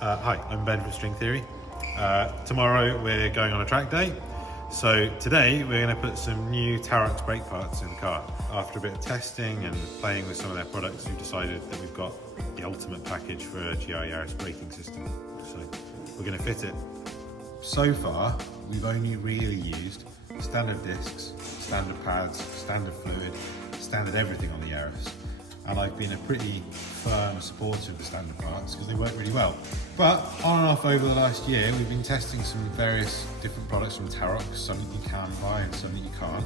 Hi, I'm Ben from String Theory. Tomorrow we're going on a track day. So today we're going to put some new Tarox brake parts in the car. After a bit of testing and playing with some of their products, we've decided that we've got the ultimate package for a GR Yaris braking system. So we're going to fit it. So far, we've only really used standard discs, standard pads, standard fluid, standard everything on the Yaris. And I've been a pretty firm supporter of the standard parts because they work really well. But on and off over the last year, we've been testing some various different products from Tarox, some that you can buy and some that you can't.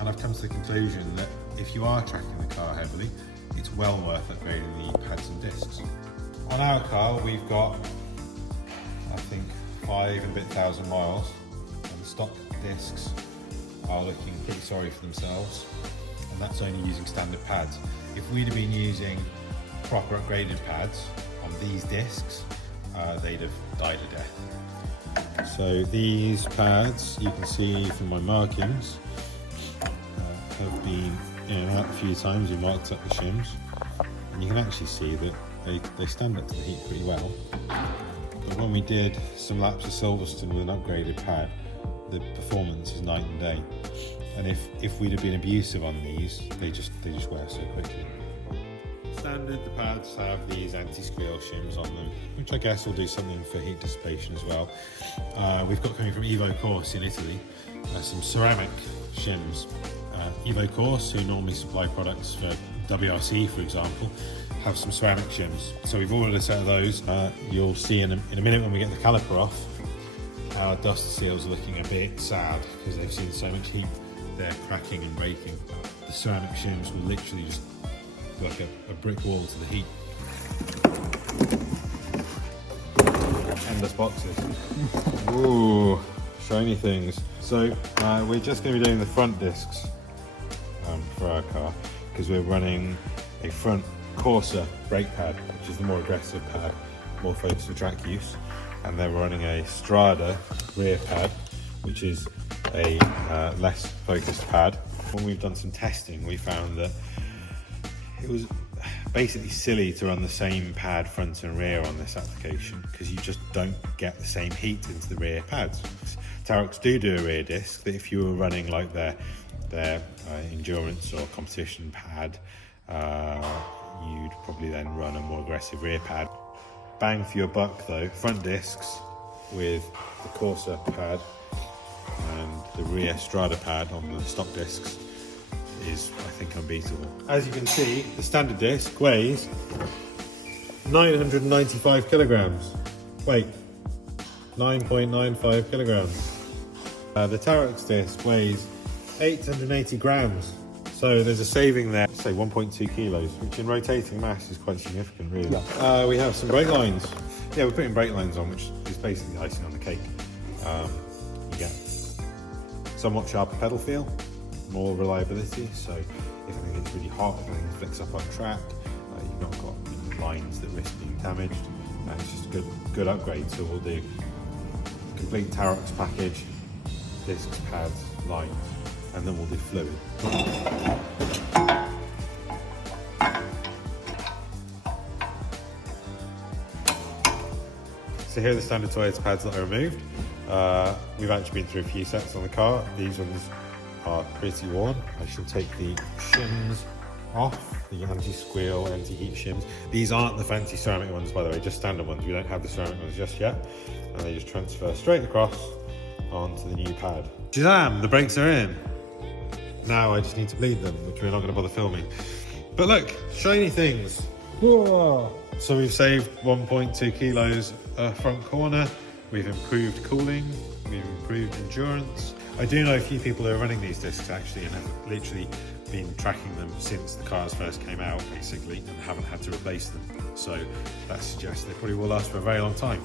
And I've come to the conclusion that if you are tracking the car heavily, it's well worth upgrading the pads and discs. On our car, we've got, I think, 5,000 miles, and the stock discs are looking pretty sorry for themselves, and that's only using standard pads. If we'd have been using proper upgraded pads on these discs, they'd have died a death. So these pads, you can see from my markings, have been in and out a few times. We marked up the shims, and you can actually see that they stand up to the heat pretty well. But when we did some laps of Silverstone with an upgraded pad, the performance is night and day. And if we'd have been abusive on these, they just wear so quickly. Standard, the pads have these anti-squeal shims on them, which I guess will do something for heat dissipation as well. We've got coming from Corsa in Italy, some ceramic shims. Corsa, who normally supply products for WRC, for example, have some ceramic shims. So we've ordered a set of those. You'll see in a minute when we get the caliper off, our dust seals are looking a bit sad because they've seen so much heat. They're cracking and breaking. The ceramic shims will literally just like a brick wall to the heat. Endless boxes. Ooh, shiny things. So we're just going to be doing the front discs for our car because we're running a front Corsa brake pad, which is the more aggressive pad, more focused for track use, and then we're running a Strada rear pad, which is a less focused pad. When we've done some testing, we found that it was basically silly to run the same pad front and rear on this application because you just don't get the same heat into the rear pads. Tarox do a rear disc that if you were running like their endurance or competition pad, you'd probably then run a more aggressive rear pad. Bang for your buck though, front discs with the Corsa pad and the rear Strada pad on the stock discs is, I think, unbeatable. As you can see, the standard disc weighs 995 kilograms. Wait, 9.95 kilograms. The Tarox disc weighs 880 grams. So there's a saving there, say 1.2 kilos, which in rotating mass is quite significant, really. Yeah. We have some brake lines. Yeah, we're putting brake lines on, which is basically icing on the cake. You get somewhat sharper pedal feel, more reliability. So if anything gets really hot, if anything flicks up on track, you've not got lines that risk being damaged. It's just a good upgrade. So we'll do a complete Tarox package, discs, pads, lines, and then we'll do fluid. So here are the standard Toyota pads that I removed. We've actually been through a few sets on the car. These ones are pretty worn. I shall take the shims off, the anti-squeal, anti-heat shims. These aren't the fancy ceramic ones, by the way, just standard ones. We don't have the ceramic ones just yet. And they just transfer straight across onto the new pad. Shazam, the brakes are in. Now I just need to bleed them, which we're not going to bother filming. But look, shiny things. Whoa. So we've saved 1.2 kilos front corner. We've improved cooling. We've improved endurance. I do know a few people who are running these discs actually and have literally been tracking them since the cars first came out, basically, and haven't had to replace them. So that suggests they probably will last for a very long time.